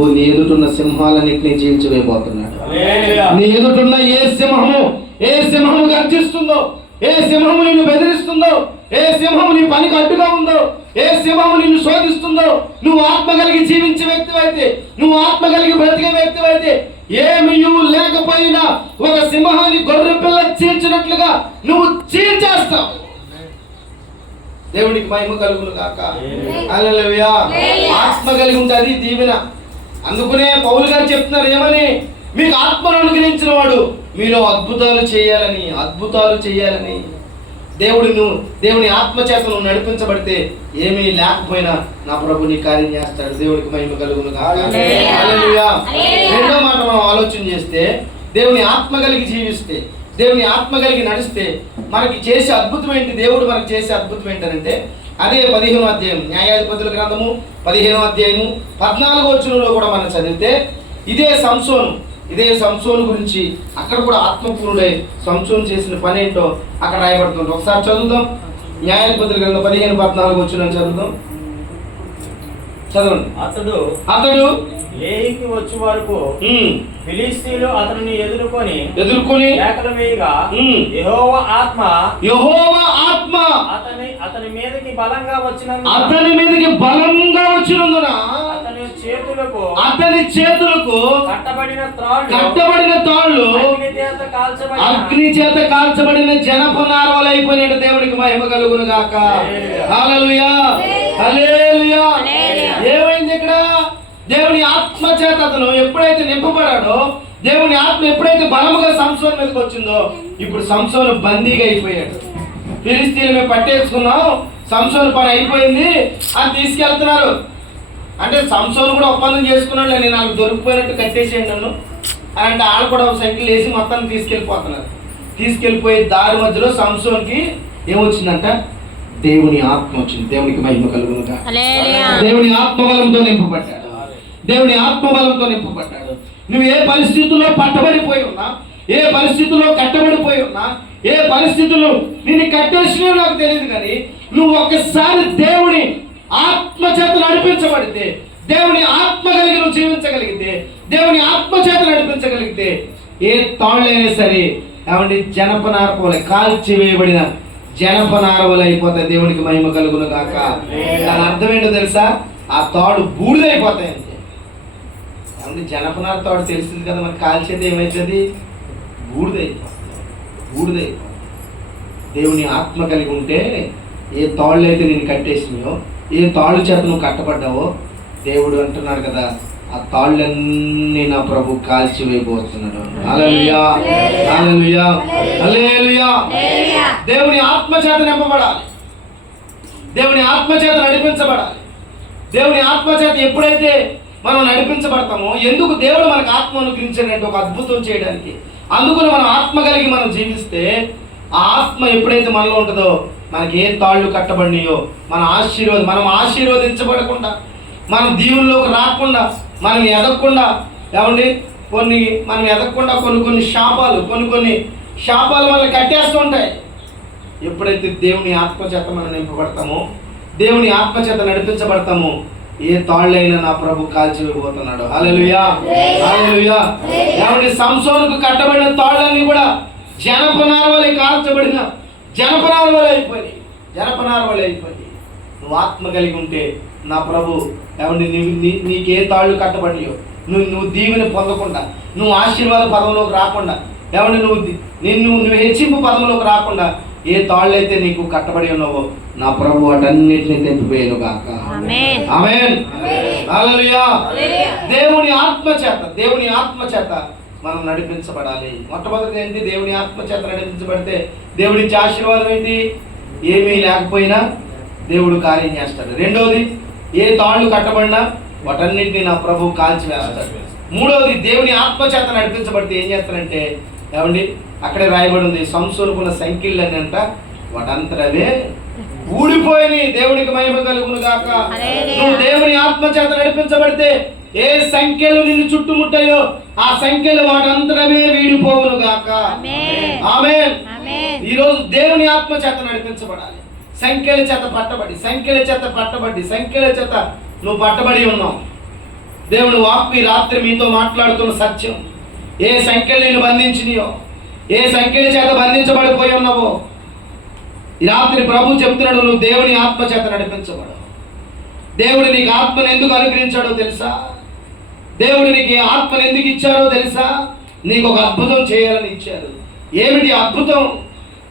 ప్రభు నీ ఎదుటున్న సింహాలన్నింటినీ చీల్చివేయబోతున్నాడు. నీ ఎదుటున్న ఏ సింహము ఏ సింహము గర్జిస్తుందో ఏ సింహము నిన్ను బెదిరిస్తుందో ఏ సింహము నీ పనికి అడ్డుగా ఉందో ఏ సింహము నిన్ను శోధిస్తుందో నువ్వు ఆత్మ కలిగి జీవించే వ్యక్తివైతే నువ్వు ఆత్మ కలిగి బ్రతికే వ్యక్తివైతే ఏమి నువ్వు లేకపోయినా ఒక సింహాన్ని గొర్రె పిల్ల చీల్చినట్లుగా నువ్వు చీల్చేస్తావు. దేవునికి మహిమ కలుగును కాక ఆత్మ కలిగి ఉంటే అది దీవెన. అందుకునే పౌలు గారు చెప్తున్నారు ఏమని? మీకు ఆత్మను అనుగ్రహించిన వాడు మీలో అద్భుతాలు చేయాలని అద్భుతాలు చేయాలని. దేవుడు నువ్వు దేవుని ఆత్మ చేత నువ్వు నడిపించబడితే ఏమీ లేకపోయినా నా ప్రభు నీ కార్యం చేస్తాడు. దేవునికి మహిమ కలుగును రెండో మాట మనం ఆలోచన చేస్తే దేవుని ఆత్మ కలిగి జీవిస్తే దేవుని ఆత్మ కలిగి నడిస్తే మనకి చేసే అద్భుతం ఏంటి? దేవుడు మనకి చేసే అద్భుతం ఏంటంటే అదే పదిహేను అధ్యాయం న్యాయాధిపతుల గ్రంథము పదిహేను అధ్యాయము పద్నాలుగో వచనంలో కూడా మనం చదివితే ఇదే సంసోను ఇదే సంసోను గురించి అక్కడ కూడా ఆత్మపూర్ణుడై సంసోను చేసిన పని ఏంటో అక్కడ రాయబడుతుంది. ఒకసారి చదువుదాం. న్యాయాధిపతుల గ్రంథం పదిహేను పద్నాలుగు వచ్చిన చదువుదాం. చదవండి. అతడు అతడు లేయికి వచ్చే వరకు ఫిలిస్తీన్లు అతనిని ఎదుర్కొని ఎదుర్కొని కేకలు వేయగా యెహోవా ఆత్మ యెహోవా ఆత్మ అతని అతని మీదకి బలంగా వచ్చినందున అతని మీదకి బలంగా వచ్చినందున అతని చేతులకు అతని చేతులకు కట్టబడిన త్రాళ్ళు కట్టబడిన తాళ్ళు అగ్ని చేత కాల్చబడిన అగ్ని చేత కాల్చబడిన దేవుడికి మహిమ కలుగును గాక హల్లెలూయా. హల్లెలూయా. ఏమైంది ఇక్కడ? దేవుని ఆత్మ చేత అతను ఎప్పుడైతే నింపబడాడో దేవుని ఆత్మ ఎప్పుడైతే బలముగా సంసోన్ మీదకి వచ్చిందో ఇప్పుడు సంసోను బందీగా అయిపోయాడు. ఫిలిస్తీన్లు మేము పట్టేసుకున్నాం. సంసోన్ పని అయిపోయింది. అని తీసుకెళ్తున్నారు. అంటే సంసోను కూడా ఒప్పందం చేసుకున్నాడు నేను నాకు దొరికిపోయినట్టు కట్టేసేయండి నన్ను. అని అంటే వాళ్ళు కూడా ఒక సైకిల్ వేసి మొత్తం తీసుకెళ్ళిపోతున్నారు. తీసుకెళ్ళిపోయే దారి మధ్యలో సంసోన్కి ఏమొచ్చిందంట? దేవుని ఆత్మ వచ్చింది. దేవునికి మహిమ కలుగునుగా. దేవుని ఆత్మబలంతో నింపబడ్డాడు. దేవుని ఆత్మబలంతో నింపబడ్డాడు. నువ్వు ఏ పరిస్థితుల్లో పట్టబడిపోయి ఉన్నా ఏ పరిస్థితుల్లో కట్టబడిపోయి ఉన్నా ఏ పరిస్థితుల్లో నేను కట్టేసినా నాకు తెలియదు కానీ నువ్వు ఒక్కసారి దేవుని ఆత్మ చేత నడిపించబడితే దేవుని ఆత్మ కలిగి నువ్వు జీవించగలిగితే దేవుని ఆత్మ చేత నడిపించగలిగితే ఏ తాళ్ళైనా సరే ఏమండి జనపనారపోలే కాల్చి వేయబడిన జనపనారవలు అయిపోతాయి దేవునికి మహిమ కలుగును గాక. దాని అర్థం ఏంటో తెలుసా? ఆ తాడు బూడిదైపోతాయి అంతే. ఏమండి జనపనార తాడు తెలిసింది కదా మరి కాల్చేది ఏమవుతుంది బూడిదైపోతుంది బూడిదైపోతుంది దేవుని ఆత్మ కలిగి ఉంటే ఏ తాళ్ళు అయితే నేను కట్టేసినాయో ఏ తాళ్ళు చేత నువ్వు కట్టబడ్డావో దేవుడు అంటున్నాడు కదా ఆ తాళ్ళన్నీ నా ప్రభు కాల్చి వేయబోతున్నాడు హల్లెలూయా హల్లెలూయా హల్లెలూయా దేవుని ఆత్మ చేత నింపబడాలి. దేవుని ఆత్మ చేత నడిపించబడాలి. దేవుని ఆత్మ చేత ఎప్పుడైతే మనం నడిపించబడతామో ఎందుకు దేవుడు మనకు ఆత్మ అనుగ్రహించాడంటే ఒక అద్భుతం చేయడానికి. అందుకని మనం ఆత్మ కలిగి మనం జీవిస్తే ఆ ఆత్మ ఎప్పుడైతే మనలో ఉంటుందో మనకి ఏ తాళ్ళు కట్టబడినాయో మన ఆశీర్వాదం మనం ఆశీర్వదించబడకుండా మనం దీవుల్లోకి రాకుండా మనం ఎదగకుండా ఏమండి? కొన్ని మనం ఎదగకుండా కొన్ని కొన్ని శాపాలు కొన్ని కొన్ని శాపాలు మనల్ని కట్టేస్తూ ఉంటాయి. ఎప్పుడైతే దేవుని ఆత్మ చేత మనం నింపబడతామో దేవుని ఆత్మ చేత నడిపించబడతామో ఏ తాళ్ళైనా నా ప్రభు కాల్చివేయబోతున్నాడు. హల్లెలూయా. ఏమండి సంసోనుకు కట్టబడిన తాళ్ళన్నీ కూడా జనపనార వలె కాల్చబడిన జనపనార వలె అయిపోయి జనపనార వలె అయిపోయి నువ్వు ఆత్మ కలిగి ఉంటే నా ప్రభు ఏమండి నీకే తాళ్ళు కట్టబడియో నువ్వు నువ్వు దీవెని పొందకుండా నువ్వు ఆశీర్వాద పదంలోకి రాకుండా ఏమండి నువ్వు నిన్ను నువ్వు హెచ్చింపు పదంలోకి రాకుండా ఏ తాళ్ళైతే నీకు కట్టబడి ఉన్నావో నా ప్రభు వాటన్నిటిని తెంపిపోయాను గాక. ఆమేన్. ఆమేన్. హల్లెలూయా. దేవుని ఆత్మ చేత దేవుని ఆత్మ చేత మనం నడిపించబడాలి. మొట్టమొదటి ఏంటి? దేవుని ఆత్మ చేత నడిపించబడితే దేవుడిచ్చే ఆశీర్వాదం ఏంటి? ఏమీ లేకపోయినా దేవుడు కార్యం చేస్తాడు. రెండోది ఏ తాళ్ళు కట్టబడినా వాటన్నిటిని నా ప్రభు కాల్చి వేస్తాడు మూడవది దేవుని ఆత్మ చేత నడిపించబడితే ఏం చేస్తాడంటే ఏమండి? అక్కడే రాయబడి ఉంది సంసోనుకున్న అని అంట. వాటంతరవే ఊడిపోయినాయి దేవునికి మహిమ కలుగును గాక. నువ్వు దేవుని ఆత్మ చేత నడిపించబడితే ఏ సంఖ్యలు నిన్ను చుట్టుముట్టాయో ఆ సంఖ్యలు వాటంతరమే వీడిపోవును గాక. ఆమేన్. ఆమేన్. ఆమేన్. ఈ రోజు దేవుని ఆత్మ చేత నడిపించబడాలి. సంఖ్యల చేత పట్టబడి సంఖ్యల చేత పట్టబడి సంఖ్యల చేత నువ్వు పట్టబడి ఉన్నావు. దేవుని వాక్కు ఈ రాత్రి మీతో మాట్లాడుతున్న సత్యం. ఏ సంఖ్యలు నేను బంధించినయో ఏ సంఖ్యల చేత బంధించబడిపోయి ఉన్నావో? ఈ రాత్రి ప్రభు చెప్తున్నాడు నువ్వు దేవుని ఆత్మ చేత నడిపించబడు దేవుడు నీకు ఆత్మను ఎందుకు అనుగ్రహించాడో తెలుసా? దేవుడు నీకు ఆత్మను ఎందుకు ఇచ్చారో తెలుసా? నీకు ఒక అద్భుతం చేయాలని ఇచ్చారు. ఏమిటి అద్భుతం?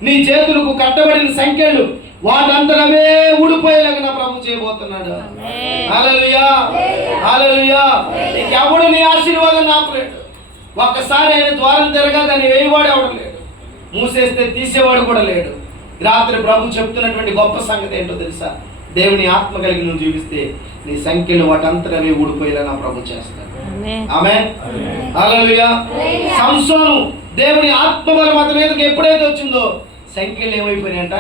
నీ చేతులకు కట్టబడిన సంఖ్యలు వాటంతరమే ఊడిపోయేలాగా నా ప్రభు చేయబోతున్నాడు. హల్లెలూయా హల్లెలూయా నీకెవడు నీ ఆశీర్వాదం నాకు లేడు ఒక్కసారి ఆయన ద్వారం తిరగా దాన్ని వేయవాడు ఎవడు లేడు. మూసేస్తే తీసేవాడు కూడా లేడు. రాత్రి ప్రభు చెప్తున్నటువంటి గొప్ప సంగతి ఏంటో తెలుసా? దేవుని ఆత్మ కలిగి నువ్వు జీవిస్తే నీ సంఖ్యలు వాటంతరమే ఊడిపోయేలా నా ప్రభు చేస్తాడు. ఆమె హల్లెలూయా సంసోను దేవుని ఆత్మబలం అతని మీదకి ఎప్పుడైతే వచ్చిందో సంఖ్యలు ఏమైపోయినాయంట?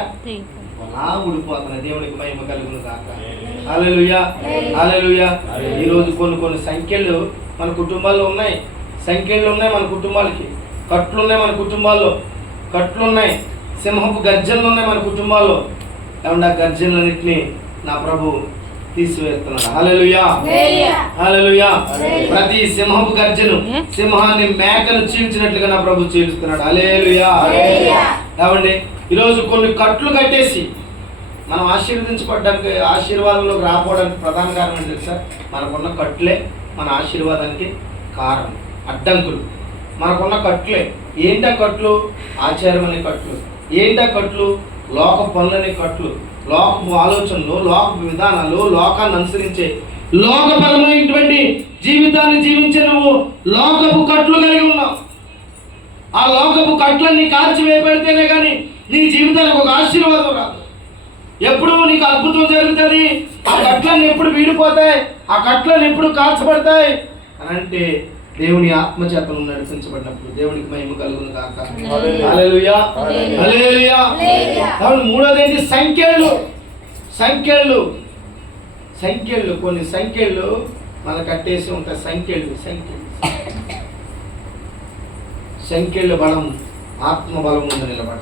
అలా ఊడిపోతున్నాయి దేవునికి మహిమ కలుగును కాక హల్లెలూయా హల్లెలూయా ఈ రోజు కొన్ని కొన్ని సంఖ్యలు మన కుటుంబాల్లో ఉన్నాయి. సంఖ్యలు ఉన్నాయి మన కుటుంబాలకి. కట్లు ఉన్నాయి మన కుటుంబాల్లో. కట్లు ఉన్నాయి సింహపు గర్జనలు ఉన్నాయి మన కుటుంబాల్లో. ఏమన్నా ఆ గర్జనలన్నింటినీ నా ప్రభు తీసివేస్తున్నాడు. హల్లెలూయా. ప్రతి సింహపు గర్జను సింహాన్ని మేకను చీల్చినట్లుగా నా ప్రభు చీలుస్తున్నాడు. హల్లెలూయా. ఏమండి? ఈరోజు కొన్ని కట్లు కట్టేసి మనం ఆశీర్వదించబడ్డానికి ఆశీర్వాదంలోకి రాకపోవడానికి ప్రధాన కారణం ఏంటి తెలుసా? మనకున్న కట్లే మన ఆశీర్వాదానికి కారణం. అడ్డంకులు. మనకున్న కట్లే ఏంటా కట్లు? ఆచారమనే కట్లు. ఏంటా కట్లు? లోక పనులనే కట్లు. లోకపు ఆలోచనలు లోక విధానాలు లోకాన్ని అనుసరించే లోకపరమైనటువంటి జీవితాన్ని జీవించే నువ్వు లోకపు కట్లు కలిగి ఉన్నావు. ఆ లోకపు కట్లన్నీ కాల్చివేయబడితేనే కానీ నీ జీవితానికి ఒక ఆశీర్వాదం రాదు. ఎప్పుడు నీకు అద్భుతం జరుగుతుంది. ఆ కట్లన్నీ ఎప్పుడు వీడిపోతాయి? ఆ కట్లన్నీ ఎప్పుడు కాల్చబడతాయి? అని అంటే దేవుని ఆత్మచేతను నడిపించబడినప్పుడు దేవునికి మహిమ కలుగును కాక హల్లెలూయా. హల్లెలూయా. కాబట్టి మూడోది ఏంటి సంఖ్యలు. సంఖ్యలు. సంఖ్యలు. కొన్ని సంఖ్యలు మన కట్టేసి ఉంటాయి. సంఖ్యలు. సంఖ్యలు. సంఖ్యలు బలం ఆత్మ బలం ముందు నిలబడ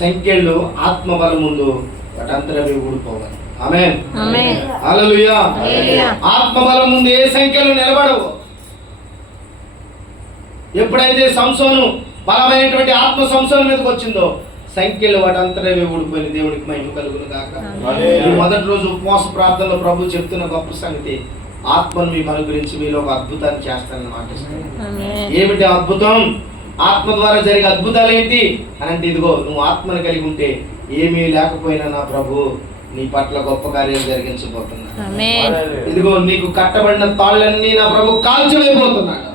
సంఖ్యలు ఆత్మ బలం ముందు వాటంతరవి ఊడిపోవాలి. ఆమె ఆమేన్. హల్లెలూయా. హల్లెలూయా. ఆత్మ బలం ముందు ఏ సంఖ్యలు నిలబడవు? ఎప్పుడైతే సంసోను బలమైనటువంటి ఆత్మ సంసోను మీదకి వచ్చిందో సంఖ్యలు వాటంతరవి ఊడిపోయిన దేవునికి మహిమ కలుగును కాక ఈ మొదటి రోజు ఉపవాస ప్రార్థనలో ప్రభు చెప్తున్న గొప్ప సంగతి ఆత్మను మీ గురించి మీలో ఒక అద్భుతాన్ని చేస్తానని ఆమేన్. ఏమిటి ఆ అద్భుతం? ఆత్మ ద్వారా జరిగే అద్భుతాలు ఏంటి? అని అంటే ఇదిగో నువ్వు ఆత్మను కలిగి ఉంటే ఏమీ లేకపోయినా నా ప్రభు నీ పట్ల గొప్ప కార్యాలు జరిగించబోతున్నా. ఇదిగో నీకు కట్టబడిన తాళ్ళన్నీ నా ప్రభు కాల్చివేయబోతున్నాడు.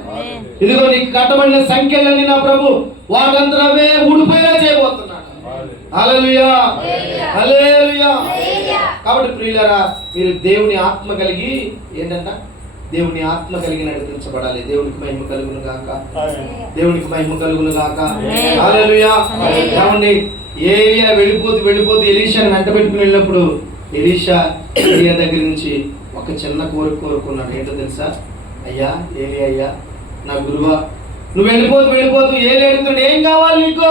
ఇదిగో నీకు కట్టబడిన సంఖ్యలన్నీ నా ప్రభు వాటంతరవే ఊడిపోయేలా చేయబోతున్నాడు. హల్లెలూయా. హల్లెలూయా. కాబట్టి ప్రియులరా మీరు దేవుని ఆత్మ కలిగి ఏంటంట? దేవుని ఆత్మ కలిగి నడిపించబడాలి. దేవునికి మహిమ కలుగును గాక. దేవునికి మహిమ కలుగును గాక. ఏమండి? ఏలియా వెళ్ళిపోతూ వెళ్ళిపోతూ ఎలీషాని వెంట పెట్టుకుని వెళ్ళినప్పుడు ఎలీషా ఏలియా దగ్గర నుంచి ఒక చిన్న కోరిక కోరుకున్నాడు. ఏంటో తెలుసా? అయ్యా ఏలి అయ్యా నా గురువా నువ్వు వెళ్ళిపోతూ వెళ్ళిపోతూ ఏలి అడుగుతాడు ఏం కావాలి నీకు?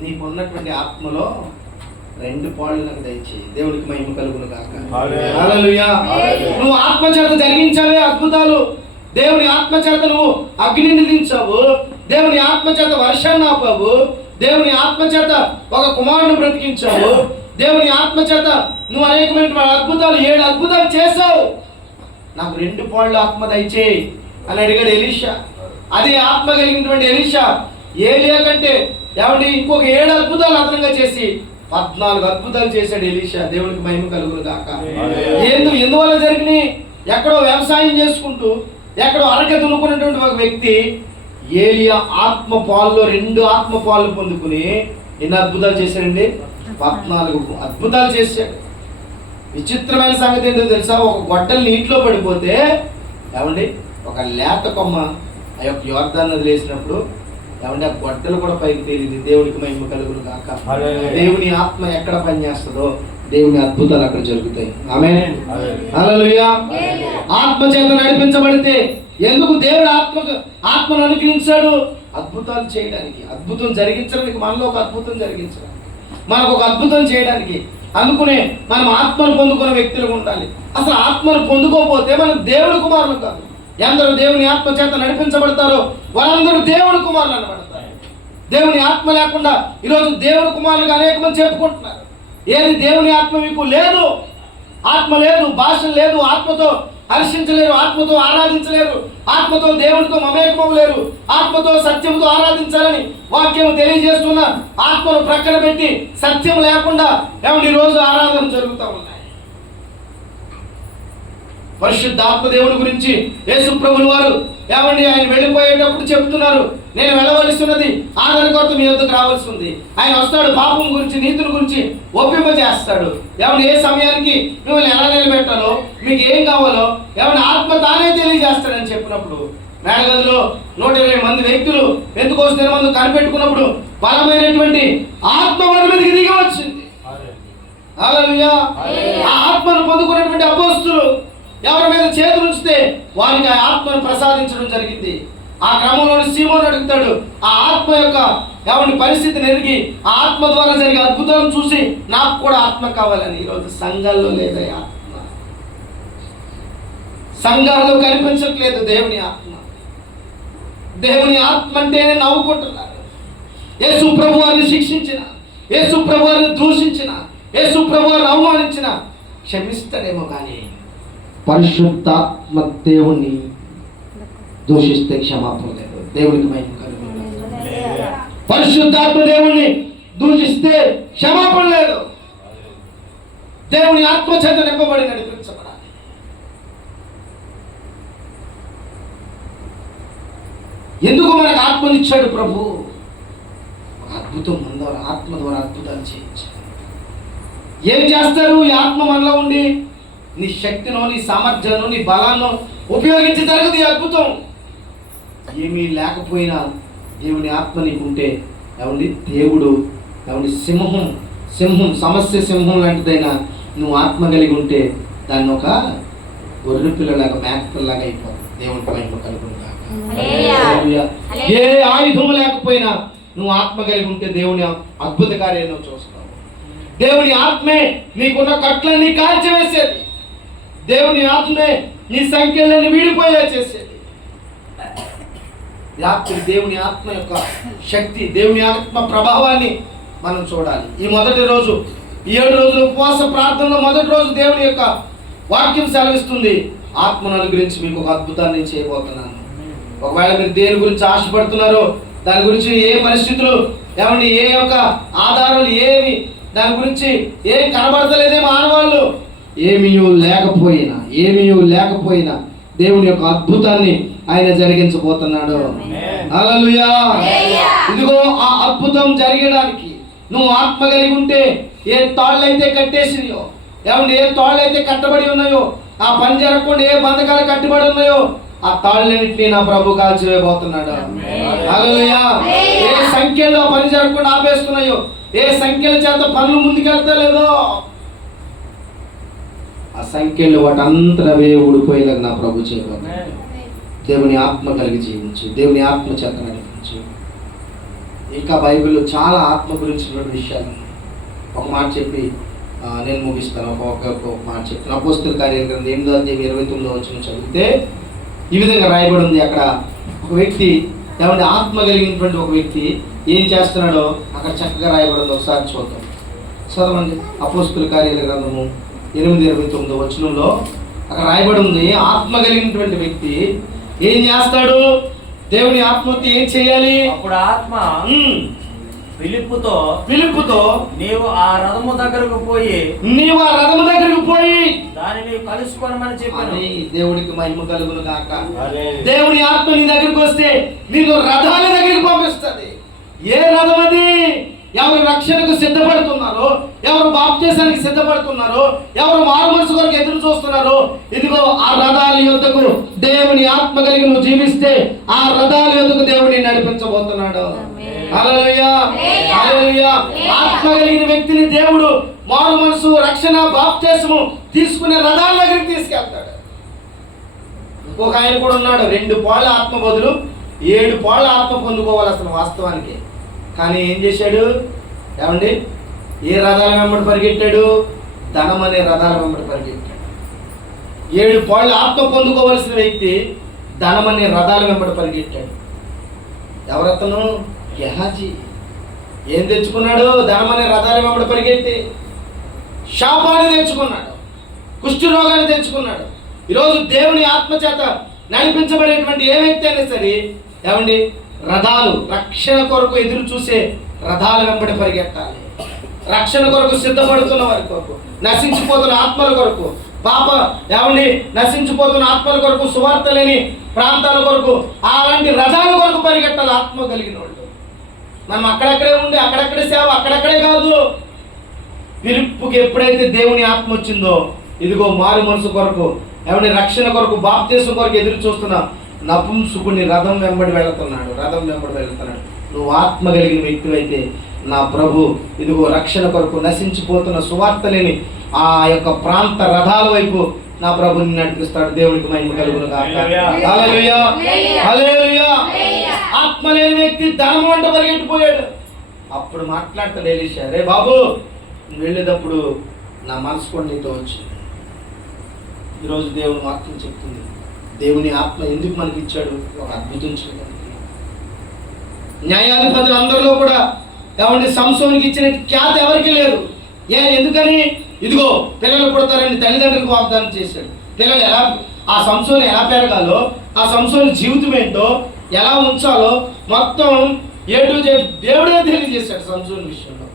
నీకున్నటువంటి ఆత్మలో రెండు పాళ్ళు నాకు దయచేయి. దేవునికి మహిమ కలుగును కాక. నువ్వు ఆత్మచేత జరిగించావే అద్భుతాలు. దేవుని ఆత్మచేత నువ్వు అగ్నిని దించావు దేవుని ఆత్మచేత వర్షాన్ని ఆపావు. దేవుని ఆత్మచేత ఒక కుమారుని బ్రతికించావు. దేవుని ఆత్మచేత నువ్వు అనేకమైన అద్భుతాలు ఏడు అద్భుతాలు చేశావు. నాకు రెండు పాళ్ళు ఆత్మ దయచేయి. అని అడిగాడు ఎలీషా. అదే ఆత్మ కలిగినటువంటి ఎలీషా. ఏలియా కంటే ఏమండి ఇంకొక ఏడు అద్భుతాలు అదనంగా చేసి పద్నాలుగు అద్భుతాలు చేశాడు ఎలీషా. దేవునికి మహిమ కలుగును కాక ఎందు ఎందువల్ల జరిగినాయి? ఎక్కడో వ్యవసాయం చేసుకుంటూ ఎక్కడో అరక దున్నుకున్నటువంటి ఒక వ్యక్తి ఏలియా ఆత్మ పాల్లో రెండు ఆత్మ పాలు పొందుకుని ఎన్ని అద్భుతాలు చేశాడండి? పద్నాలుగు అద్భుతాలు చేశాడు. విచిత్రమైన సంగతి ఏంటో తెలుసా? ఒక గొడ్డలు నీటిలో పడిపోతే ఏమండి? ఒక లేత కొమ్మ ఆ యొక్క యోర్ధాన్ని వదిలేసినప్పుడు ఏమంటే ఆ గొడ్డలు కూడా పైకి తేలింది. దేవునికి మహిమ కలుగును కాక హల్లెలూయా. దేవుని ఆత్మ ఎక్కడ పనిచేస్తుందో దేవుని అద్భుతాలు అక్కడ జరుగుతాయి. ఆమె ఆత్మ చేత నడిపించబడితే ఎందుకు దేవుడు ఆత్మ ఆత్మను అనుగ్రహించాడు? అద్భుతాలు చేయడానికి. అద్భుతం జరిగించడానికి మనలో ఒక అద్భుతం జరిగించడానికి. మనకు ఒక అద్భుతం చేయడానికి. అందుకునే మనం ఆత్మను పొందుకున్న వ్యక్తులుగా ఉండాలి. అసలు ఆత్మను పొందుకోకపోతే మనం దేవుడి కుమారులు కాదు. ఎందరూ దేవుని ఆత్మ చేత నడిపించబడతారో వారందరూ దేవుడి కుమారులు అనబడతారు. దేవుని ఆత్మ లేకుండా ఈరోజు దేవుడి కుమారులుగా అనేక మంది చెప్పుకుంటున్నారు. ఏది దేవుని ఆత్మ మీకు లేదు ఆత్మ లేదు భాష లేదు ఆత్మతో హర్షించలేరు ఆత్మతో ఆరాధించలేరు ఆత్మతో దేవునితో మమేకమలేరు ఆత్మతో సత్యంతో ఆరాధించాలని వాక్యం తెలియజేస్తున్న ఆత్మను ప్రక్కన పెట్టి సత్యం లేకుండా ఏమండి రోజు ఆరాధన జరుగుతూ ఉన్నాయి. పరిశుద్ధ ఆత్మదేవుని గురించి యేసు ప్రభులు వారు ఏమండి ఆయన వెళ్ళిపోయేటప్పుడు చెప్తున్నారు నేను వెళ్ళవలసినది ఆదరణ కొరత మీ వద్దకు రావాల్సి ఉంది. ఆయన వస్తాడు పాపం గురించి నీతుల గురించి ఒప్పింప చేస్తాడు. ఏమండి ఏ సమయానికి మిమ్మల్ని ఎలా నిలబెట్టాలో మీకు ఏం కావాలో ఏమండి ఆత్మ తానే తెలియజేస్తాడని చెప్పినప్పుడు మేడగదిలో నూట ఇరవై మంది వ్యక్తులు ఎందుకు వస్తే మంది కనిపెట్టుకున్నప్పుడు బలమైనటువంటి ఆత్మ వారి మీదకి దిగి వచ్చింది. ఆ ఆత్మను పొందుకున్నటువంటి అపోస్తులు ఎవరి మీద చేతులు ఉంచితే వారికి ఆ ఆత్మను ప్రసాదించడం జరిగింది. ఆ క్రమంలోని సీమోని అడుగుతాడు. ఆ ఆత్మ యొక్క ఎవరి పరిస్థితిని ఎరిగి ఆ ఆత్మ ద్వారా జరిగే అద్భుతాలను చూసి నాకు కూడా ఆత్మ కావాలని ఈరోజు సంఘాల్లో లేదా ఆత్మ. సంఘాల్లో కనిపించట్లేదు దేవుని ఆత్మ. దేవుని ఆత్మ అంటేనే నవ్వుకుంటున్నారు. యేసు ప్రభువారిని శిక్షించిన యేసు ప్రభు వారిని దూషించిన యేసు ప్రభు వారిని అవమానించిన క్షమిస్తాడేమో కానీ పరిశుద్ధాత్మ దేవుణ్ణి దూషిస్తే క్షమాపణ లేదు. దేవునికి మహిమ కలుగును. పరిశుద్ధాత్మ దేవుణ్ణి దూషిస్తే క్షమాపణ లేదు. దేవుని ఆత్మ చేత నింపబడి నడిపించబడాలి. ఎందుకు మనకు ఆత్మనిచ్చాడు ప్రభు? అద్భుతం ద్వారా ఆత్మ ద్వారా అద్భుతాలు చేయించాడు. ఏం చేస్తారు? ఈ ఆత్మ మనలో ఉండి నీ శక్తినో నీ సామర్థ్యాన్ని నీ బలాన్ని ఉపయోగించి జరగదు ఈ అద్భుతం. ఏమీ లేకపోయినా దేవుని ఆత్మ నీకు ఉంటే ఏమండి దేవుడు ఏమండి సింహం సింహం సమస్య సింహం లాంటిదైనా నువ్వు ఆత్మ కలిగి ఉంటే దాన్ని ఒక గొర్రె పిల్లలాగా మేక పిల్లలాగా అయిపోతుంది మహిమ. హల్లెలూయా. హల్లెలూయా. ఏ ఆయుధం లేకపోయినా నువ్వు ఆత్మ కలిగి ఉంటే దేవుని అద్భుత కార్యాలను చూస్తావు దేవుని ఆత్మే నీకున్న కట్లన్నీ కాల్చివేసేది దేవుని ఆత్మే నీ సంఖ్యలని వీడిపోయేలా చేసేది రాత్రి దేవుని ఆత్మ యొక్క శక్తి దేవుని ఆత్మ ప్రభావాన్ని మనం చూడాలి. ఈ మొదటి రోజు ఈ ఏడు రోజుల ఉపవాస ప్రార్థనలో మొదటి రోజు దేవుని యొక్క వాక్యం సెలవిస్తుంది. ఆత్మను అనుగ్రహించి మీకు ఒక అద్భుతాన్ని నేను చేయబోతున్నాను. ఒకవేళ మీరు దేని గురించి ఆశపడుతున్నారో దాని గురించి ఏ పరిస్థితులు ఏమండి ఏ యొక్క ఆధారాలు ఏమి దాని గురించి ఏం కనబడతలేదే మానవాళ్ళు. ఏమీ లేకపోయినా ఏమీ లేకపోయినా దేవుని యొక్క అద్భుతాన్ని ఆయన జరిగించబోతున్నాడు. ఇదిగో ఆ అద్భుతం జరగడానికి. నువ్వు ఆత్మ కలిగి ఉంటే ఏ తాళ్ళైతే కట్టేసినాయో ఏమండి ఏ తాళ్ళైతే కట్టబడి ఉన్నాయో ఆ పని జరగకుండా ఏ బంధకాలు కట్టుబడి ఉన్నాయో ఆ తాళ్ళన్నింటినీ నా ప్రభు కాల్చివేయబోతున్నాడు. హల్లెలూయా. ఏ సంఖ్యలో పని జరగకుండా ఆపేస్తున్నాయో ఏ సంఖ్యల చేత పనులు ముందుకెళ్తా లేదో ఆ సంఖ్యలు వాటంతరవే ఊడిపోయేలాగా నా ప్రభు చేయబోతున్నాడు. దేవుని ఆత్మ కలిగి జీవించు. దేవుని ఆత్మ చేత నడిపించు. ఇంకా బైబిల్లో చాలా ఆత్మ గురించినటువంటి విషయాలు. ఒక మాట చెప్పి నేను ముగిస్తాను. ఒక ఒక మాట చెప్పిన అపోస్తుల కార్యాల గ్రంథం ఎనిమిదో అధ్యాయం ఇరవై తొమ్మిదో వచ్చిన చదివితే ఈ విధంగా రాయబడి ఉంది అక్కడ. ఒక వ్యక్తి ఏమంటే ఆత్మ కలిగినటువంటి ఒక వ్యక్తి ఏం చేస్తున్నాడో అక్కడ చక్కగా రాయబడి ఉంది ఒకసారి చూద్దాం. చదవండి. అపోస్తుల కార్యాల గ్రంథము ఎనిమిది ఇరవై తొమ్మిదో వచనంలో అక్కడ రాయబడి ఉంది ఆత్మ కలిగినటువంటి వ్యక్తి ఏం చేస్తాడు? దేవుని ఆత్మతో ఏం చేయాలి? అప్పుడు ఆత్మ పిలుపుతో పిలుపుతో నీవు ఆ రథము దగ్గరకు పోయి నీవు ఆ రథము దగ్గరికి పోయి దానిని కలుసుకొనమని చెప్పాను. దేవుడికి మహిమ కలుగును గాక. దేవుని ఆత్మ నీ దగ్గరికి వస్తే నీకు రథాల దగ్గరికి పంపిస్తుంది. ఏ రథం అది? ఎవరు రక్షణకు సిద్ధపడుతున్నారో ఎవరు బాప్తీసానికి సిద్ధపడుతున్నారో ఎవరు మారు మనసు కొరకు ఎదురు చూస్తున్నారో ఇదిగో ఆ రథాల యొద్దకు దేవుని ఆత్మ కలిగి నువ్వు జీవిస్తే ఆ రథాల యొద్దకు దేవుని నడిపించబోతున్నాడు. ఆత్మ కలిగిన వ్యక్తిని దేవుడు మారు మనసు రక్షణ బాప్తీసము తీసుకునే రథాల దగ్గరికి తీసుకెళ్తాడు. ఇంకొక ఆయన కూడా ఉన్నాడు. రెండు పాళ్ళ ఆత్మ బదులు ఏడు పాళ్ళ ఆత్మ పొందుకోవాలి అసలు వాస్తవానికి. కానీ ఏం చేశాడు? ఏమండి? ఏ రథాల వెంబడి పరిగెట్టాడు? ధనం అనే రథాల వెంబడి పరిగెట్టాడు. ఏడు పాళ్ళు ఆత్మ పొందుకోవలసిన వ్యక్తి ధనం అనే రథాల వెంబడి పరిగెట్టాడు. ఎవరతను? గెహాజీ. ఏం తెచ్చుకున్నాడు? ధనం అనే రథాల వెంబడి పరిగెత్తి శాపాన్ని తెచ్చుకున్నాడు. కుష్టి రోగాన్ని తెచ్చుకున్నాడు. ఈరోజు దేవుని ఆత్మచేత నడిపించబడేటువంటి ఏ వ్యక్తి అయినా సరే ఏమండి? రథాలు రక్షణ కొరకు ఎదురు చూసే రథాల వెంబడి పరిగెత్తాలి. రక్షణ కొరకు సిద్ధపడుతున్న వారి కొరకు నశించిపోతున్న ఆత్మల కొరకు పాప ఏమండి నశించిపోతున్న ఆత్మల కొరకు సువార్త లేని ప్రాంతాల కొరకు అలాంటి రథాల కొరకు పరిగెట్టాలి ఆత్మ కలిగిన వాళ్ళు. మనం అక్కడక్కడే ఉండి అక్కడక్కడే సేవ అక్కడక్కడే కాదు. పిలుపుకి ఎప్పుడైతే దేవుని ఆత్మ వచ్చిందో ఇదిగో మారు మనసు కొరకు ఏమంటే రక్షణ కొరకు బాప్తీసం కొరకు ఎదురు చూస్తున్నాం నపుంసుకుని రథం వెంబడి వెళుతున్నాడు రథం వెంబడి వెళుతున్నాడు. నువ్వు ఆత్మ కలిగిన వ్యక్తివైతే నా ప్రభు ఇదిగో రక్షణ కొరకు నశించిపోతున్న సువార్త లేని ఆ యొక్క ప్రాంత రథాల వైపు నా ప్రభుని నడిపిస్తాడు దేవునికి మహిమ కలుగును గాక. హల్లెలూయా. హల్లెలూయా. హల్లెలూయా. ఆత్మ లేని వ్యక్తి ధనం వంట పరిగెట్టిపోయాడు అప్పుడు మాట్లాడతాడు ఎలీషా రే బాబు నువ్వు వెళ్ళేటప్పుడు నా మనసు కూడా నీతో వచ్చింది. ఈరోజు దేవుని వాక్యం చెప్తుంది. దేవుని ఆత్మ ఎందుకు మనకి ఇచ్చాడు? ఒక అద్భుతం చేయడానికి న్యాయాధిపతులు అందరిలో కూడా ఏమంటే సంసోనికి ఇచ్చిన ఖ్యాతి ఎవరికి లేదు. ఏ ఎందుకని? ఇదిగో పిల్లలు పుడతారని తల్లిదండ్రులకు వాగ్దానం చేశాడు. పిల్లలు ఎలా ఆ సంసోని ఎలా పెరగాలో ఆ సంసోని జీవితం ఏంటో ఎలా ఉంచాలో మొత్తం ఏ దేవుడే తెలియజేశాడు సంసోని విషయంలో.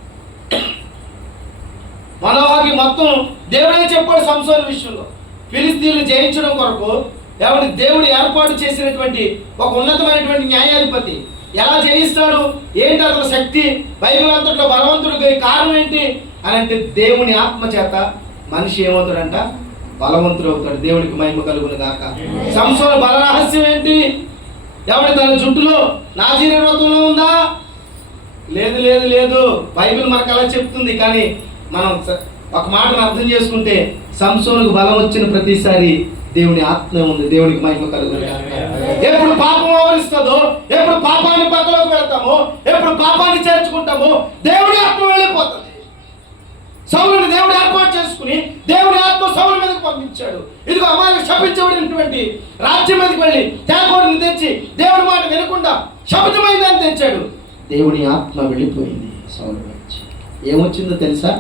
మనోహర్కి మొత్తం దేవుడే చెప్పాడు సంసోని విషయంలో. ఫిలిస్తీన్లు జయించడం కొరకు ఎవరి దేవుడు ఏర్పాటు చేసినటువంటి ఒక ఉన్నతమైనటువంటి న్యాయాధిపతి ఎలా జయిస్తాడు? ఏంటి అతని శక్తి? బైబిల్ అంతట్లో బలవంతుడికి కారణం ఏంటి? అని అంటే దేవుని ఆత్మ చేత మనిషి ఏమవుతాడంట? బలవంతుడు అవుతాడు. దేవుడికి మహిమ కలుగును గాక. సంసోల బల రహస్యం ఏంటి? ఎవరి తన జుట్టులో నాజీర వ్రతంలో ఉందా? లేదు లేదు లేదు. బైబిల్ మనకు అలా చెప్తుంది. కానీ మనం ఒక మాటను అర్థం చేసుకుంటే సంసోనుకు బలం వచ్చిన ప్రతిసారి దేవుని ఆత్మ ఉంది దేవునికి మహిమ కలుగును గాక. ఎప్పుడు పాపం ఆవరిస్తుందో ఎప్పుడు పాపాన్ని పక్కలోకి పెడతామో ఎప్పుడు పాపాన్ని చేర్చుకుంటామో దేవుని ఆత్మ వెళ్ళిపోతుంది. సౌలుని దేవుడు ఏర్పాటు చేసుకుని దేవుని ఆత్మ సౌలు మీదకి పంపించాడు. ఇదిగో అమ్మాయి శపించబడినటువంటి రాజ్యం మీదకి వెళ్ళి తేకోడిని తెచ్చి దేవుడి మాట వినకుండా శపితమైందని తెచ్చాడు. దేవుని ఆత్మ వెళ్ళిపోయింది సౌలు ఏమొచ్చిందో తెలుసా?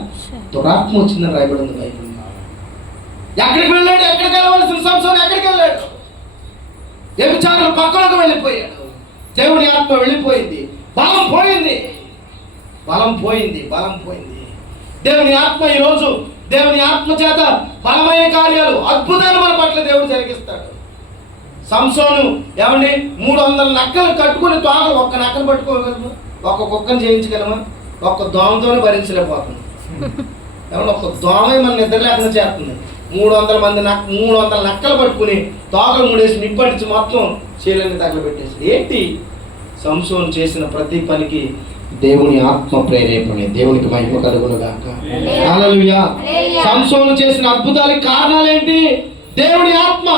దురాత్మ వచ్చిందని రాయబడింది బైబిల్ ఎక్కడికి వెళ్ళాడు? ఎక్కడికి వెళ్ళవలసిన సంవత్సరం ఎక్కడికి వెళ్ళాడు? వ్యభిచారులు పక్కలకు వెళ్ళిపోయాడు. దేవుని ఆత్మ వెళ్ళిపోయింది. బలం పోయింది. బలం పోయింది బలం పోయింది. దేవుని ఆత్మ ఈరోజు దేవుని ఆత్మ చేత బలమైన కార్యాలు అద్భుతాలు మన పట్ల దేవుడు జరిగిస్తాడు. సంసోను ఏమండి? మూడు వందల నక్కలు కట్టుకుని తోక ఒక్క నక్కను పట్టుకోగలము? ఒక్క కుక్కను చేయించగలమా? ఒక్క దోమతోనే భరించలేకపోతున్నాం ఏమన్నా ఒక దోమే మన నిద్ర లేకుండా చేస్తుంది. మూడు వందల మంది నక్క మూడు వందల నక్కలు పట్టుకుని తోకలు మూడేసి నిప్పటించి మొత్తం చీలని తగలబెట్టేసి ఏంటి? సంసోను చేసిన ప్రతి పనికి దేవుని ఆత్మ ప్రేరేపణ దేవునికి మహిమ కలుగును గాక. హల్లెలూయా సంసోను చేసిన అద్భుతాలకు కారణాలు ఏంటి దేవుని ఆత్మ.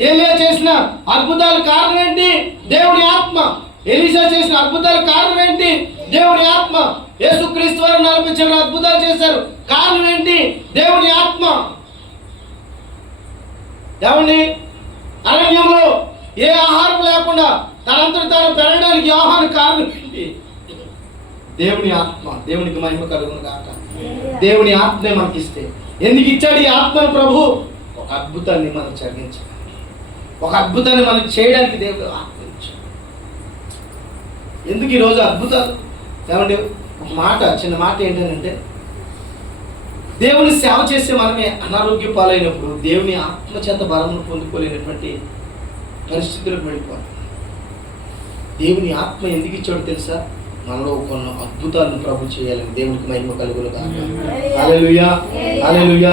ఏలియా చేసిన అద్భుతాలకు కారణం ఏంటి దేవుని ఆత్మ. ఎలీసా చేసిన అద్భుతాలకు కారణం ఏంటి దేవుని ఆత్మ. యేసుక్రీస్తు వారు నలభై చిన్న అద్భుతాలు చేశారు. కారణం ఏంటి దేవుని ఆత్మ. ఏమండి? అరణ్యంలో ఏ ఆహారం లేకుండా తనంతట తాను పెరగడానికి ఆహారం కారణం ఏంటి? దేవుని ఆత్మ దేవునికి మహిమ కలుగును కాక దేవుని ఆత్మే మనకి ఇస్తే ఎందుకు ఇచ్చాడు ఈ ఆత్మను ప్రభు? ఒక అద్భుతాన్ని మనం చదివించడానికి ఒక అద్భుతాన్ని మనం చేయడానికి దేవుడు ఆత్మ ఇచ్చాడు. ఎందుకు ఈరోజు అద్భుతాలు? ఏమంటే ఒక మాట చిన్న మాట ఏంటంటే దేవుని సేవ చేసే మనమే అనారోగ్య పాలైనప్పుడు దేవుని ఆత్మ చేత బలమును పొందుకోలేనటువంటి పరిస్థితులకు వెళ్ళిపోవాలి. దేవుని ఆత్మ ఎందుకు ఇచ్చాడో తెలుసా? మనలో కొన్ని అద్భుతాలను ప్రభు చేయాలని దేవునికి మహిమ కలుగులు అలెలుయా అలెలుయా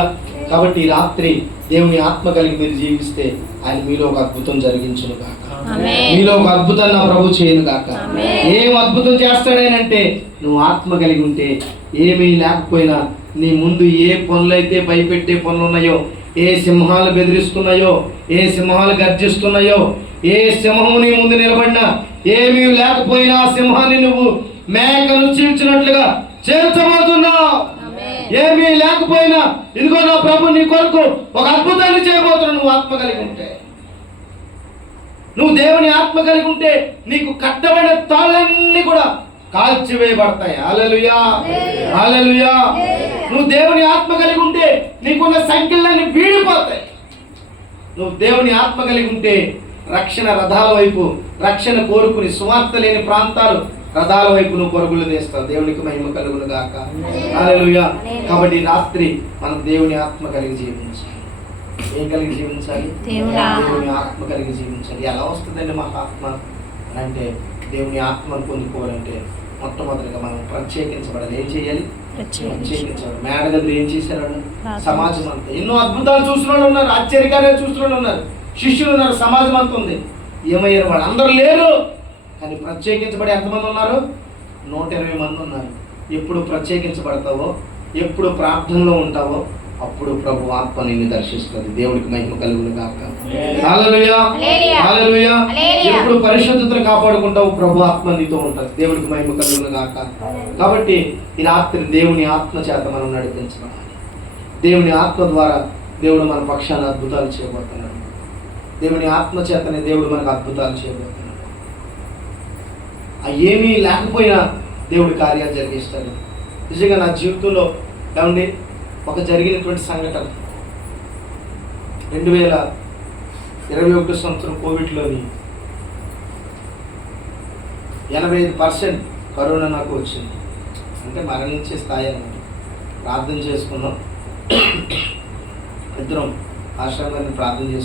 కాబట్టి రాత్రి దేవుని ఆత్మ కలిగి మీరు జీవిస్తే ఆయన మీలో ఒక అద్భుతం జరిగించును కాక. మీలో ఒక అద్భుతాన్ని నా ప్రభు చేయను కాక. ఏం అద్భుతం చేస్తాడేనంటే నువ్వు ఆత్మ కలిగి ఉంటే ఏమీ లేకపోయినా నీ ముందు ఏ పనులైతే భయపెట్టే పనులు ఉన్నాయో ఏ సింహాలు బెదిరిస్తున్నాయో ఏ సింహాలు గర్జిస్తున్నాయో ఏ సింహము నీ ముందు నిలబడినా ఏమీ లేకపోయినా సింహాన్ని నువ్వు మేకను చీల్చినట్లుగా చేర్చబోతున్నావు. ఏమీ లేకపోయినా ఇదిగో నా ప్రభు నీ కొరకు ఒక అద్భుతాన్ని చేయబోతున్నావు నువ్వు ఆత్మ కలిగి ఉంటే. నువ్వు దేవుని ఆత్మ కలిగి ఉంటే నీకు కట్టబడిన తాళ్ళన్నీ కూడా కాల్చివేయబడతాయి. అలలుయా అలలుయా నువ్వు దేవుని ఆత్మ కలిగి ఉంటే నీకున్న సంఖ్యలన్నీ వీడిపోతాయి. నువ్వు దేవుని ఆత్మ కలిగి ఉంటే రక్షణ రథాల వైపు రక్షణ కోరుకుని సువార్త లేని ప్రాంతాలు రథాల వైపు నువ్వు పరుగులు తీస్తావు. దేవునికి మహిమ కలుగును గాక. హల్లెలూయా. కాబట్టి రాత్రి మనం దేవుని ఆత్మ కలిగి జీవించాలి. ఏం కలిగి జీవించాలి? దేవుని ఆత్మ. కలిగి జీవించాలి. ఎలా వస్తుందండి మాకు ఆత్మ? అంటే దేవుని ఆత్మను పొందుకోవాలంటే మొట్టమొదటిగా మనం ప్రత్యేకించబడాలి. ఏం చేయాలి? మేడ దగ్గర ఏం చేశారు. సమాజం అంతా ఎన్నో అద్భుతాలు వాళ్ళు ఉన్నారు ఆశ్చర్యకార్యాలు వాళ్ళు ఉన్నారు. శిష్యులు ఉన్నారు సమాజం అంతా ఉంది. ఏమయ్యారు వాళ్ళు? అందరూ లేరు. కానీ ప్రత్యేకించబడి ఎంతమంది ఉన్నారు? నూట ఇరవై మంది ఉన్నారు. ఎప్పుడు ప్రత్యేకించబడతావో ఎప్పుడు ప్రార్థనలో ఉంటావో అప్పుడు ప్రభు ఆత్మ నిన్ను దర్శిస్తుంది. దేవుడికి మహిమ కలుగును గాక. హల్లెలూయా. హల్లెలూయా. హల్లెలూయా. హల్లెలూయా. ఎప్పుడు పరిశుద్ధతను కాపాడుకుంటావు ప్రభు ఆత్మ నీతో ఉంటుంది. దేవుడికి మహిమ కలుగును గాక. కాబట్టి ఈ రాత్రి దేవుని ఆత్మ చేత మనం నడిపించబడాలి దేవుని ఆత్మ ద్వారా దేవుడు మన పక్షాన అద్భుతాలు చేయబోతున్నాడు. దేవుని ఆత్మ చేతనే దేవుడు మనకు అద్భుతాలు చేయబోతున్నాడు. ఆ ఏమీ లేకపోయినా దేవుడు కార్యాలు జరిగిస్తాడు. నిజంగా నా జీవితంలో ఏమండి? ఒక జరిగినటువంటి సంఘటన. రెండు వేల ఇరవై ఒకటి సంవత్సరం కోవిడ్లోని ఎనభై ఐదు పర్సెంట్ కరోనా నాకు వచ్చింది. అంటే మరణించే స్థాయి అన్నమాట. ప్రార్థన చేసుకున్నాం. ఇద్దరం ఆశ్రమాన్ని ప్రార్థన చేసుకున్నాం